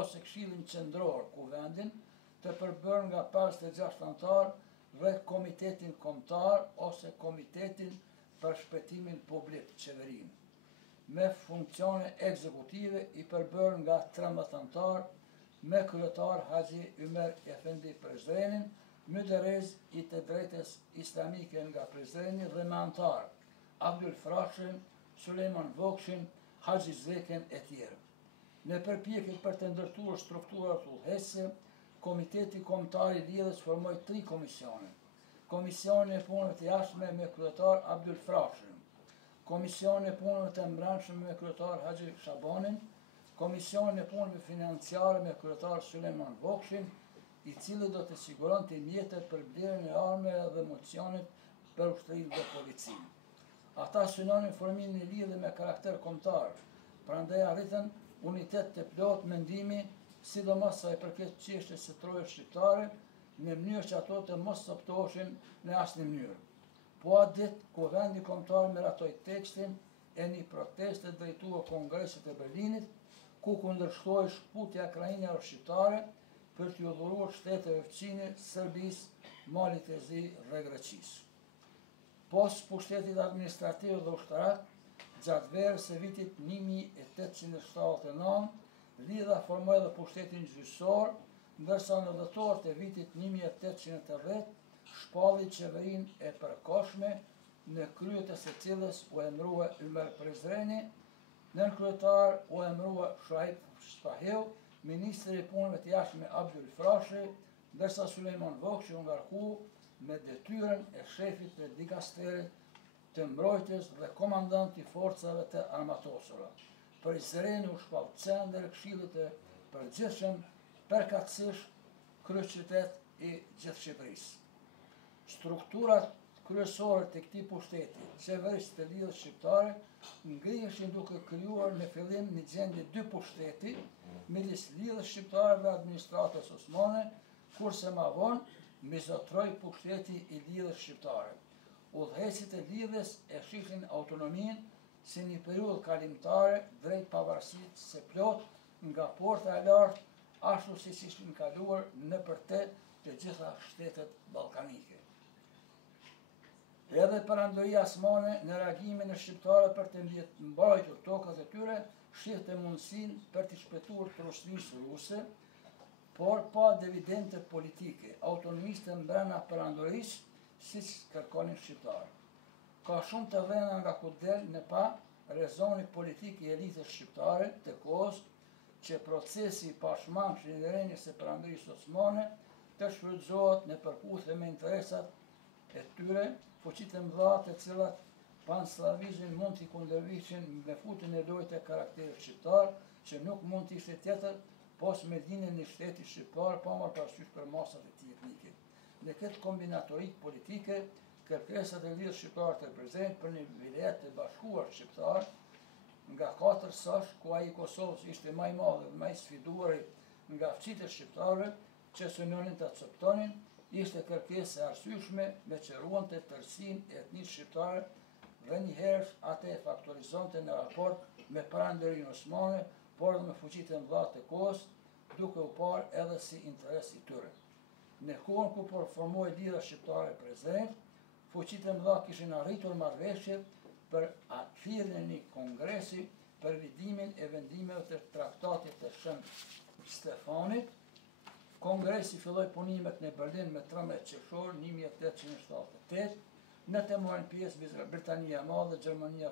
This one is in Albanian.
ose Këshillin Qendror Kuvendin, të përbërë nga 56 anëtar dhe Komitetin Kombëtar ose Komitetin për Shpejtimin Publik Qeverinë, me funksione ekzekutive i përbërë nga 13 anëtar, me kryetar Haxhi Ymer Efendi Prizrenin, Myderez i të drejtës islamike nga Prizreni dhe me anëtar Abdul Frashin, Sulejman Vokshin, Haxhi Zeken e tjerë. Në përpjekje për të ndërtuar strukturat udhëheqëse, Komiteti Kombëtar i Lidhjes formoi 3 komisione. Komisioni e punëve të jashtme me kryetar Abdul Frashin, Komisioni e punëve të mbrëmshme me kryetar Haxhi Shabanin, Komisioni e punëve financiare me kryetar Sulejman Vokshin, i cili do të siguronte mjetet për blerjen e armëve dhe municionit për ushtrinë dhe policinë. Ata synonin formimin e lidhje me karakter kombëtar, prandaj arritën unitet të plot mendimi, sidomos sa i përket çështjes së trojës shqiptare, në mënyrë që ato të mos optoheshin në asnjë mënyrë. Po atë ditë, Kuvendi Kombëtar miratoi tekstin e një proteste drejtuar Kongresit të Berlinit, ku kundërshtoi shkputja krajinave shqiptare për t'u dhuruar shteteve fëqine Serbisë, Malit të Zi dhe Greqisë. Pos pushtetit administrativ dhe ushtarak, gjatë verës së vitit 1879, Lidha formoi edhe pushtetin gjyqësor, ndërsa në dhjetor të vitit 1880 shpalli qeverinë e përkohshme, në krye të së cilës u emërua Ymer Prizreni, nën kryetar u emërua Shuaib Shtahiu, ministri i punëve të jashtme Abdul Frashi, ndërsa Sulejman Vokshi u ngarku me detyrën e shefit të dikasterit të mbrojtjes dhe komandant i forcave të armatosura. Prizreni u shpall cender Këshillit të Përgjithshëm, përkatësisht kryeqytet i gjithë Shqipërisë. Strukturat kryesore të këtij pushteti, qeverisë të lidhjes shqiptare, ngriheshin duke krijuar në fillim një gjendje dy pushteti, midis lidhjes shqiptare dhe administratës osmane, kurse më vonë mizotroi pushteti i lidhjes shqiptare. Udhëheqësit e lidhjes e shihin autonominë si një periudhë kalimtare drejt pavarësisë së plot nga porta e lartë, ashtu siç ishin kaluar nëpërte të gjitha shtetet ballkanike. Edhe perandoria osmane në reagimin e shqiptarëve për të mbrojtur tokat e tyre, shihte mundësinë për të shpëtuar trusnisë ruse, por pa dividende politike, autonomiste brenda perandorisë, siç kërkonin shqiptarët. Ka shumë të dhëna nga ku del në pa rezoni politik i elitës shqiptare të kohës që procesi i pashmangshëm i rënies së perandorisë osmane të shfrytëzohet në përputhje me interesat e tyre, fuqitë e mëdha të cilat panslavizmin mund t'i kundërvijin me futjen e lojë të karakterit shqiptar, që nuk mund të ishte tjetër pos me linjën e shtetit shqiptar pa marrë parasysh për masat e tij etnike. Në këtë kombinatorik politike, kërkesat e lidhjes shqiptare të prezent për një vilajet të bashkuar shqiptar, nga 4 sash, ku ai i Kosovës ishte më i madh dhe më i sfiduari nga fëqijtë e shqiptarëve që synonin të akceptonin, ishte kërkesë e arsyeshme me që ruante tërësinë e etnisë shqiptare dhe njëherë atë e faktorizonte në raport me perandorinë osmane, por edhe me fuqitë e mëdha të kohës, duke u parë edhe si interes i tyre. Në kohën ku formoi lidhja shqiptare prezent, fuqitë e mëdha kishin arritur marrëveshje për thirrjen e një kongresi për vidimin e vendimeve të traktatit të Shën Stefanit. Kongresi filloi punimet në Berlin me 13 qershor 1878. Në të marrin pjesë Britania e Madhe, Gjermania,